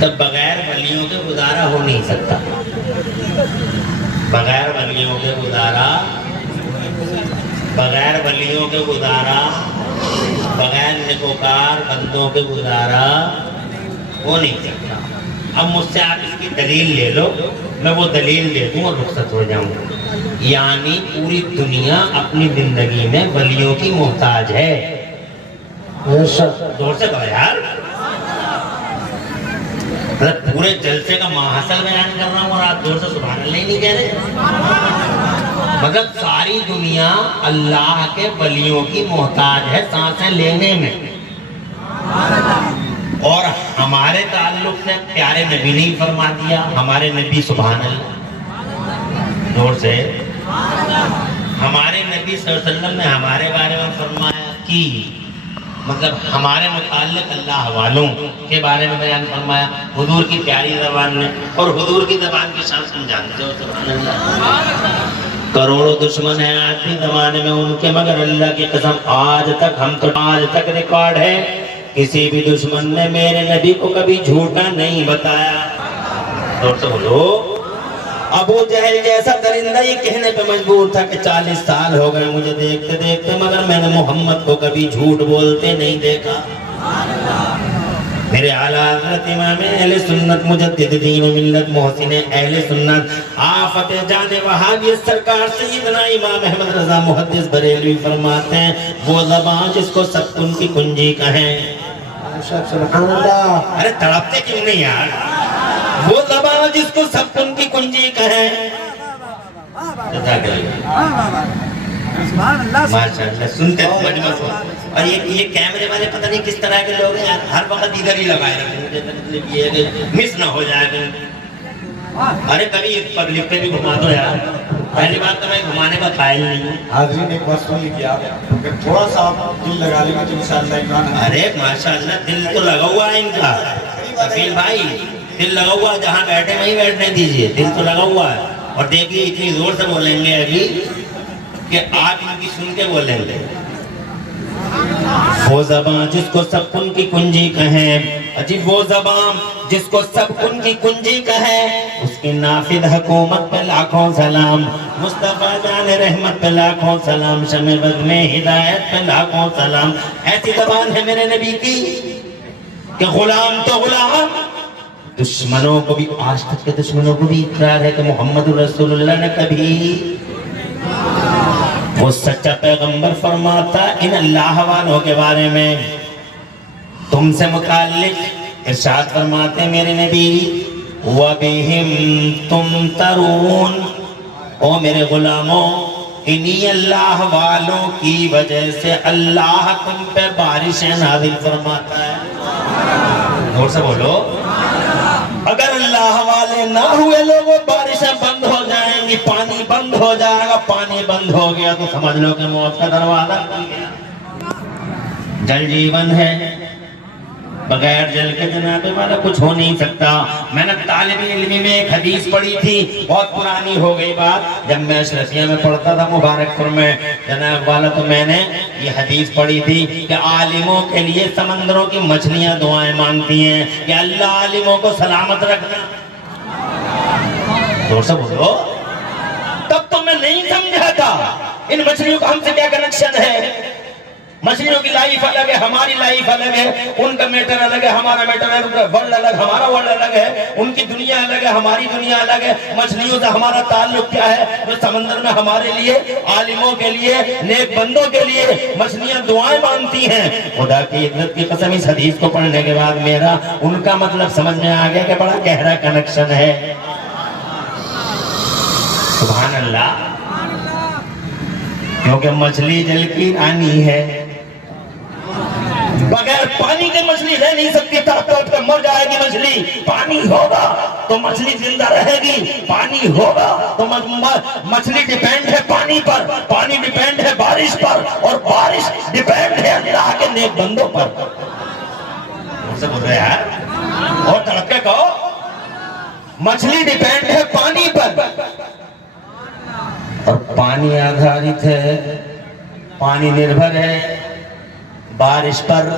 تب بغیر ولیوں کے گزارا ہو نہیں سکتا، بغیر ولیوں کے گزارا، بغیر ولیوں کے گزارا، بغیر نیکوکار بندوں کے گزارا ہو نہیں سکتا۔ اب مجھ سے آپ اس کی دلیل لے لو، میں وہ دلیل دے دوں اور رخصت ہو جاؤں۔ یعنی پوری دنیا اپنی زندگی میں ولیوں کی محتاج ہے۔ زور سے کہو یار، پورے جلسے کا ماحصل بیان کر رہا ہوں اور آپ زور سے سبحان اللہ ہی نہیں کہہ رہے۔ مطلب ساری دنیا اللہ کے ولیوں کی محتاج ہے سانسیں لینے میں، اور ہمارے تعلق سے پیارے نبی نے فرما دیا، ہمارے نبی سبحان اللہ، زور سے، ہمارے نبی صلی اللہ علیہ وسلم نے ہمارے بارے میں فرمایا کہ مطلب ہمارے متعلق اللہ والوں کے بارے میں بیان فرمایا حضور کی پیاری زبان نے، اور حضور کی زبان کی شان تم جانتے ہو سبحان اللہ۔ کروڑوں دشمن ہیں آج بھی زمانے میں ان کے، مگر اللہ کی قسم آج تک ریکارڈ ہے کسی بھی دشمن نے میرے نبی کو کبھی جھوٹا نہیں بتایا۔ زور سے بولو۔ ابو جہل جیسا درندہ یہ کہنے پہ مجبور تھا کہ 40 سال ہو گئے مجھے دیکھتے دیکھتے، مگر میں نے محمد کو کبھی جھوٹ بولتے نہیں دیکھا۔ میرے اعلیٰ حضرت امام اہل سنت مجدد دین و ملت محسن اہل سنت آفت جان وہابیت سرکار سیدنا امام احمد رضا محدث بریلوی فرماتے ہیں وہ زبان جس کو سب کن کی کنجی کہیں۔ ارے تڑپتے کیوں نہیں یار؟ وہ زبان جس کو سب کن کی کنجی کہیں۔ ماشاءاللہ سنتے تو مجمع سے، اور یہ کیمرے والے پتہ نہیں کس طرح کے لوگ ہیں یار، ہر وقت ادھر ہی لگائے رکھیں، مجھے مطلب یہ ہے کہ مس نہ ہو جائے۔ ارے کبھی پبلک پہ بھی گھما دو یار، پہلی بات تو میں گھمانے کا قائل نہیں ہوں۔ حاضرین ایک بات سن لیجیے آپ، اگر تھوڑا سا آپ دل لگا لیں گے تو انشاءاللہ عمران۔ ارے ماشاءاللہ دل تو لگا ہوا ہے ان کا کفیل بھائی، دل لگا ہوا، جہاں بیٹھے وہیں بیٹھنے دیجئے، دل تو لگا ہوا ہے۔ اور دیکھیے اتنی زور سے بولیں گے ابھی کہ آپ ان کی سن کے بولیں گے۔ وہ زبان جس کو سب کن کی کنجی کہیں، عجیب وہ زبان جس کو سب کن کی کنجی کہیں، اس کی نافذ حکومت پہ لاکھوں سلام، مصطفیٰ جان رحمت پہ لاکھوں سلام، شمع بزم ہدایت پہ لاکھوں سلام۔ ایسی زبان ہے میرے نبی کی کہ غلام تو غلام، دشمنوں کو بھی، آج تک کے دشمنوں کو بھی اقرار ہے کہ محمد رسول اللہ نے کبھی، وہ سچا پیغمبر فرماتا ان اللہ والوں کے بارے میں تم سے متعلق ارشاد فرماتے میرے نبی وَبِهِمْ تُمْتَرُونَ، او میرے غلاموں انہی اللہ والوں کی وجہ سے اللہ تم پہ بارشیں نازل فرماتا ہے۔ اور سے بولو، اگر اللہ والے نہ ہوئے لوگوں بارشیں بند ہو جائیں گی، پانی بند ہو جائے گا، پانی بند ہو گیا تو سمجھ لو کہ موت کا دروازہ کھل گیا۔ جل جیون ہے، بغیر جل کے جناب والا کچھ ہو نہیں سکتا۔ میں نے طالب علمی میں ایک حدیث پڑھی تھی، بہت پرانی ہو گئی بات، جب میں اشرفیہ میں پڑھتا تھا مبارک پور میں جناب والا، تو میں نے یہ حدیث پڑھی تھی کہ عالموں کے لیے سمندروں کی مچھلیاں دعائیں مانگتی ہیں کہ اللہ عالموں کو سلامت رکھنا۔ زور سے بولو۔ تب تو میں نہیں سمجھا تھا ان مچھلیوں کا ہم سے کیا کنیکشن ہے۔ مچھلیوں کی لائف الگ ہے، ہماری لائف الگ ہے، ان کا میٹر الگ ہے، ہمارا میٹر ہے، ان کا ورلڈ الگ، ہمارا ورلڈ الگ ہے، ان کی دنیا الگ ہے، ہماری دنیا الگ ہے۔ مچھلیوں سے ہمارا تعلق کیا ہے؟ جو سمندر میں ہمارے لیے، عالموں کے لیے، نیک بندوں کے لیے مچھلیاں دعائیں مانگتی ہیں۔ خدا کی عزت کی قسم اس حدیث کو پڑھنے کے بعد میرا ان کا مطلب سمجھ میں آ گیا کہ بڑا گہرا کنیکشن ہے۔ سبحان اللہ، کیونکہ مچھلی جل کی رانی ہے، بغیر پانی کے مچھلی رہ نہیں سکتی، تڑپ تڑپ کر مر جائے گی مچھلی۔ پانی ہوگا تو مچھلی زندہ رہے گی، پانی ہوگا تو مچھلی ڈیپینڈ ہے پانی پر، پانی ڈیپینڈ ہے بارش پر، اور بارش ڈیپینڈ ہے اللہ کے نیک بندوں پر۔ سے بول رہے ہیں اور تڑپ کے کہو، مچھلی ڈیپینڈ ہے پانی پر، اور پانی آدھارت ہے، پانی نربھر ہے بارش پر،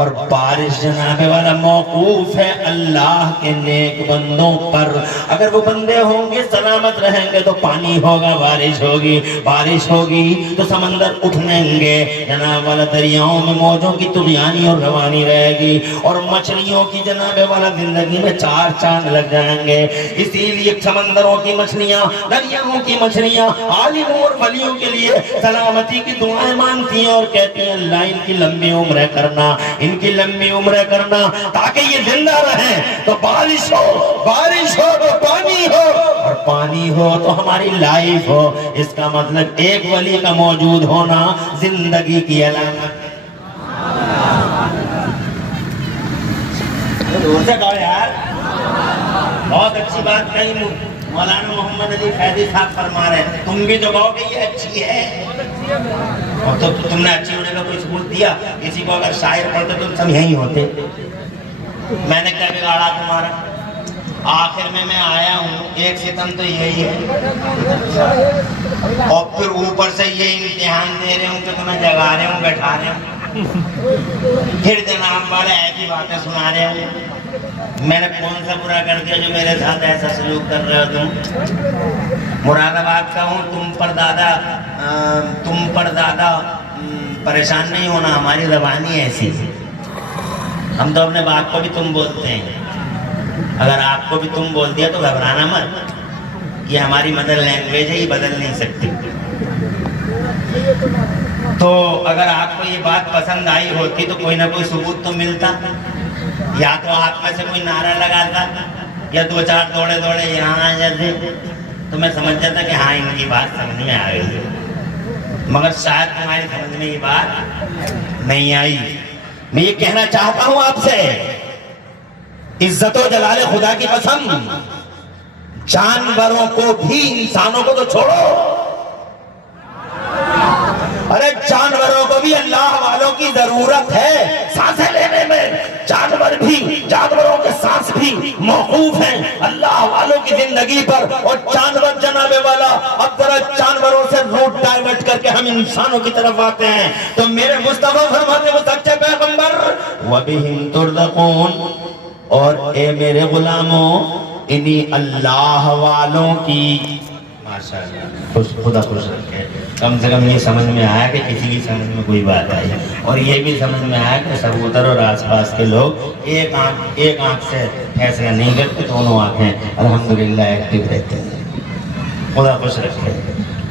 اور بارش جناب والا موقوف ہے اللہ کے نیک بندوں پر. اگر وہ بندے ہوں گے سلامت رہیں گے تو پانی ہوگا, بارش ہوگی, بارش ہوگی تو سمندر اٹھیں گے جناب والا, دریاؤں میں موجوں کی طغیانی اور روانی رہے گی, اور مچھلیوں کی جناب والا زندگی میں 4 چاند لگ جائیں گے. اسی لیے سمندروں کی مچھلیاں, دریاؤں کی مچھلیاں عالموں اور ولیوں کے لیے سلامتی کی دعائیں مانگتی ہیں اور کہتی ہیں اللہ ان کی لمبی عمریں کرنا, ان کی لمبی عمریں کرنا تاکہ یہ زندہ رہیں. تو بارش ہو, بارش ہو تو پانی ہو, اور پانی ہو تو ہماری لائف ہو. اس کا مطلب ایک ولی کا موجود ہونا زندگی کی علامت. دور سے کہو یار, بہت اچھی بات کہی مولانا محمد علی فیضی صاحب فرما رہے ہیں, تم بھی تو کہو کہ یہ اچھی ہے. اور تو تم نے اچھی ہونے کا کوئی ثبوت دیا؟ کسی کو اگر شاعر پڑھتے تم سب یہیں ہوتے. میں نے کیا بگاڑا تمہارا؟ آخر میں آیا ہوں, ایک ستم تو یہی ہے, اور پھر اوپر سے یہ امتحان دے رہے ہوں کہ تمہیں جگا رہے ہوں, بیٹھا رہے ہوں, پھر جناب والے ایسی باتیں سنا رہے ہیں. میں نے کون سا برا کر دیا جو میرے ساتھ ایسا سلوک کر رہے ہو تم؟ مراد آباد کا ہوں, تم پر زیادہ پریشان نہیں ہونا, ہماری زبانی ایسی. ہم تو اپنے باپ کو بھی تم بولتے ہیں, اگر آپ کو بھی تم بول دیا تو گھبرانا مت, یہ ہماری مدر لینگویج ہے, یہ بدل نہیں سکتی. تو اگر آپ کو یہ بات پسند آئی ہوتی تو کوئی نہ کوئی ثبوت تو ملتا, یا تو آپ میں سے کوئی نعرہ لگاتا, یا 2-4 دوڑے یہاں آ جاتے, تو میں سمجھ جاتا کہ ہاں ان کی بات سمجھ میں آ گئی ہے. مگر شاید تمہاری سمجھ میں یہ بات نہیں آئی. میں یہ کہنا چاہتا ہوں آپ سے, عزت و جلال خدا کی قسم, جانوروں کو بھی, انسانوں کو تو چھوڑو, ارے جانوروں کو بھی اللہ والوں کی ضرورت ہے سانسیں لینے میں. جانور بھی, جانوروں کے سانس بھی موقوف ہیں اللہ والوں کی زندگی پر. اور جانور جناب والا, اب ذرا جانوروں سے روٹ ڈائیورٹ کر کے ہم انسانوں کی طرف آتے ہیں. تو میرے مصطفیٰ فرماتے وہ سچے پیغمبر, وَبِهِمْ تُرْزَقُونَ, اور اے میرے غلاموں انہی اللہ والوں کی, ماشاءاللہ خدا خوش رکھے, کم سے کم یہ سمجھ میں آیا کہ کسی کی سمجھ میں کوئی بات آئی, اور یہ بھی سمجھ میں آیا کہ سبوتر اور آس پاس کے لوگ ایک آنکھ سے فیصلہ نہیں کرتے, دونوں آنکھیں الحمدللہ ایکٹیو رہتے ہیں. خدا خوش رکھے.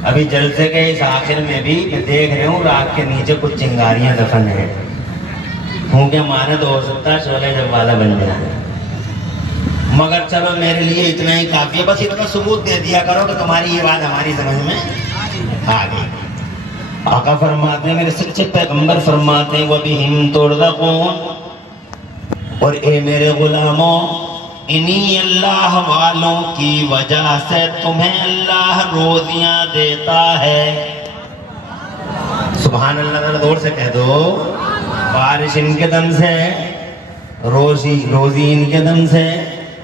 ابھی جلسے کے اس آخر میں بھی میں دیکھ رہا ہوں راگ کے نیچے کچھ چنگاریاں دفن ہیں, کیونکہ مانے تو ہو سکتا ہے شعلہ جب والا بن جائے, مگر چلو میرے لیے اتنا ہی کافی ہے. بس اتنا ثبوت دے دیا کرو کہ تمہاری یہ بات ہماری سمجھ میں آ گئی. آقا فرماتے ہیں, میرے سچے پیغمبر فرماتے ہیں, وَبِهِمْ تُرْزَقُونَ, اور اے میرے غلاموں انہی اللہ والوں کی وجہ سے تمہیں اللہ روزیاں دیتا ہے. سبحان اللہ, ذرا زور سے کہہ دو. بارش ان کے دم سے, روزی ان کے دم سے,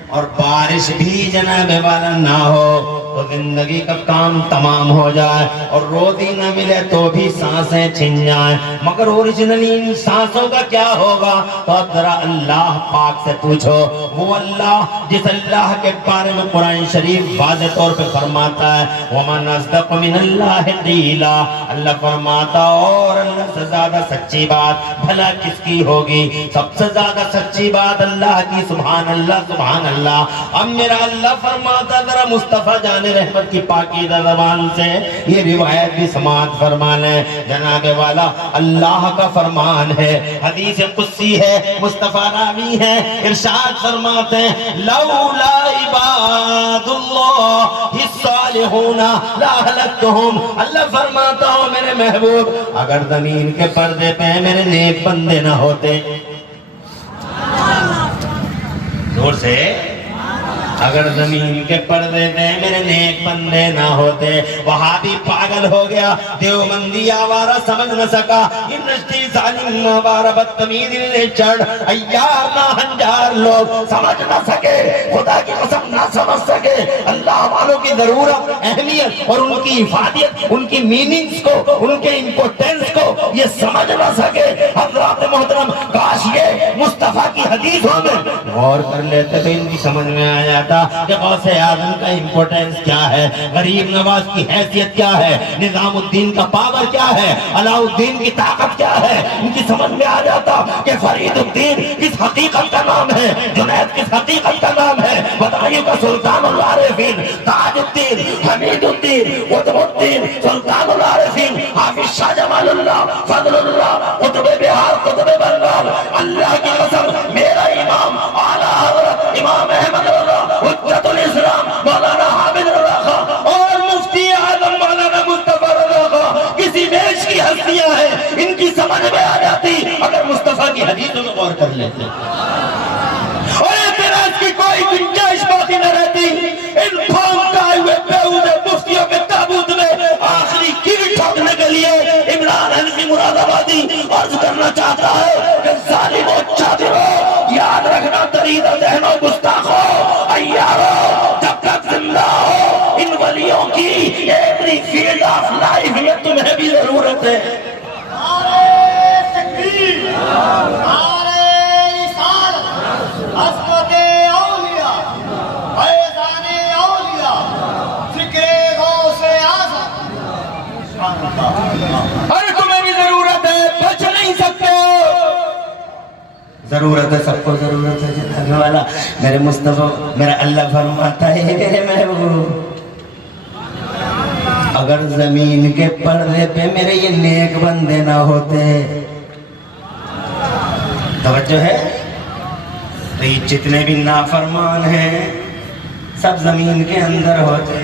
اور بارش بھی جناب والا نہ ہو تو زندگی کا کام تمام ہو جائے, اور روزی نہ ملے تو بھی سانسیں چھن جائیں. مگر اوریجنلی ان سانسوں کا کیا ہوگا؟ تو اب ذرا اللہ پاک سے پوچھو. وہ اللہ جس اللہ کے بارے میں قرآن شریف واضح طور پہ فرماتا ہے, وَمَنْ أَصْدَقُ مِنَ اللَّهِ قِيلًا, اللہ فرماتا اور اللہ سے زیادہ سچی بات بھلا کس کی ہوگی؟ سب سے زیادہ سچی بات اللہ کی. سبحان اللہ, سبحان اللہ. اب میرا اللہ فرماتا, ذرا مصطفیٰ جان رحمت کی پاکیزہ زبان سے یہ روایت بھی سماعت فرمان ہے. جناب والا اللہ کا فرمان ہے, حدیث قدسی ہے, مصطفیٰ راوی ہے, ارشاد فرماتے ہیں, لولا عباد اللہ الصالحون لاہلکتہم. اللہ فرماتا ہوں میرے محبوب اگر زمین کے پردے پہ میرے نیک بندے نہ ہوتے, زور سے, اگر زمین کے پردے میں میرے نیک بندے نہ ہوتے. وہاں بھی پاگل ہو گیا, دیوبندی آوارہ سمجھ نہ سکا, یہ نشتی ظالم آوارہ بدتمیز چڑھ ایار نہ ہنجار لوگ سمجھ نہ سکے, خدا کی قسم نہ سمجھ سکے اللہ والوں کی ضرورت, اہمیت اور ان کی افادیت, ان کی میننگز کو, ان کے امپورٹنس کو یہ سمجھ نہ سکے. حضرات محترم, کاش کاش یہ مصطفیٰ کی حدیثوں میں غور کر لیتے تو ان کی سمجھ میں آ جاتا کہ غوث اعظم کا امپورٹنس کیا ہے، غریب نواز کی حیثیت کیا ہے، نظام الدین کا پاور کیا ہے، علاء الدین کی طاقت کیا ہے. ان کی سمجھ میں آ جاتا کہ فرید الدین کس حقیقت کا نام ہے، جنید کس حقیقت کا نام ہے، بتائیے کا سلطان العارفین، تاج الدین، حمید الدین، قطب الدین، سلطان العارفین، حافظ شاہ جمال اللہ، فضل اللہ، قطب بہار، قطب بنگال. اللہ کی قسم میرا امام اعلیٰ حضرت امام احمد اللہ حجت الاسلام مولانا حامد رضا خان اور مفتی اعظم مولانا مصطفیٰ رضا خان کسی دیش کی ہستیاں ہیں، ان کی سمجھ میں آ جاتی اگر مصطفیٰ کی حدیثوں میں غور کر لیتے اور اعتراض کی کوئی گنجائش باقی نہ رہتی. ان پھونکائے ہوئے بیہودے مفتیوں کے تابوت میں آخری کیل ٹھوکنے کے لیے عمران حنفی مراد آبادی عرض کرنا چاہتا ہے کہ ظالموں چادروں یاد رکھنا درید ذہن و گستاخو عیارو جب تک زندہ ہو ان ولیوں کی ایوری فیلڈ آف لائف میں تمہیں بھی ضرورت ہے. نعرے تکبیر، نعرے رسالت، عصمت اولیاء، فیضان اولیاء، فکر غوث اعظم. ارے تمہیں بھی ضرورت ہے، بچ نہیں سکتے ہو. ضرورت ہے، سب کو ضرورت ہے. جلانے والا میرے مصطفیٰ میرا اللہ فرماتا ہے میرے محبوب اگر زمین کے پردے پہ میرے یہ نیک بندے نہ ہوتے، توجہ ہے، تو یہ جتنے بھی نافرمان ہیں سب زمین کے اندر ہوتے.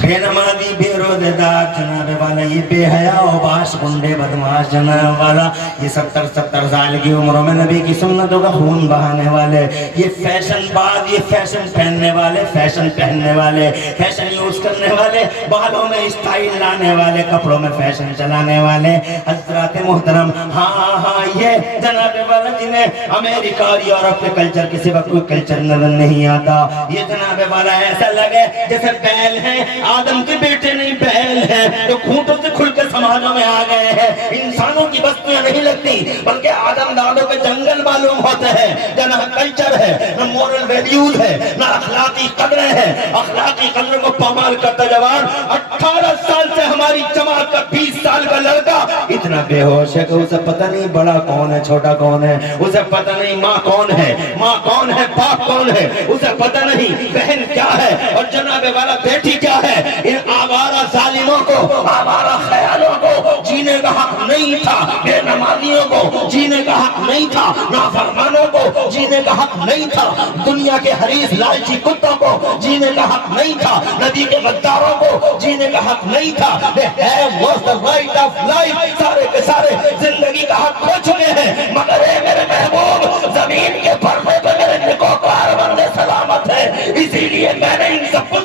بے نمازی، بے روزے دار جناب والا، یہ بے حیا و باش گنڈے بدماش جناب والا، یہ 70 سال کی عمروں میں نبی کی سنتوں کا خون بہانے والے، یہ فیشن باز، یہ فیشن پہننے والے، فیشن پہننے والے، فیشن یوز کرنے والے، بالوں میں اسٹائل لانے والے، کپڑوں میں فیشن چلانے والے. حضرات محترم، ہاں یہ جناب والا جنہیں امریکہ اور یورپ کے کلچر کے سوا کوئی کلچر نظر نہیں آتا، یہ جناب والا ایسا لگے جیسے بیل ہیں، آدم کے بیٹے نہیں بیل ہیں جو کھوٹوں سے کھل کے سماجوں میں آ گئے ہیں. انسانوں کی بستیاں نہیں لگتی بلکہ آدم دادوں کے جنگل معلوم ہوتے ہیں. نہ کلچر ہے، نہ مورل ویلیوز ہے، نہ اخلاقی قدریں ہیں. اخلاقی قدروں کو پامال کرتا جوان 18 سال سے ہماری جماعت کا 20 سال کا لڑکا اتنا بے ہوش ہے کہ اسے پتہ نہیں بڑا کون ہے چھوٹا کون ہے، اسے پتہ نہیں ماں کون ہے باپ کون ہے، اسے پتہ نہیں بہن کیا ہے اور جناب والا بیٹی کیا ہے. ان آوارہ ظالموں کو، آوارہ خیالوں کو جینے کا حق نہیں تھا، بے نمازیوں کو جینے کا حق نہیں تھا، نافرمانوں کو جینے کا حق نہیں تھا، دنیا کے حریص لالچی کتوں کو جینے کا حق نہیں تھا، نبی کے غداروں کو جینے کا حق نہیں تھا. They have lost the right of life. سارے کے سارے زندگی کا حق کھو چکے ہیں، مگر اے میرے محبوب زمین کے پردے پہ میرے نکوکار بندے سلامت ہیں. اسی لیے میں نے ان سب کو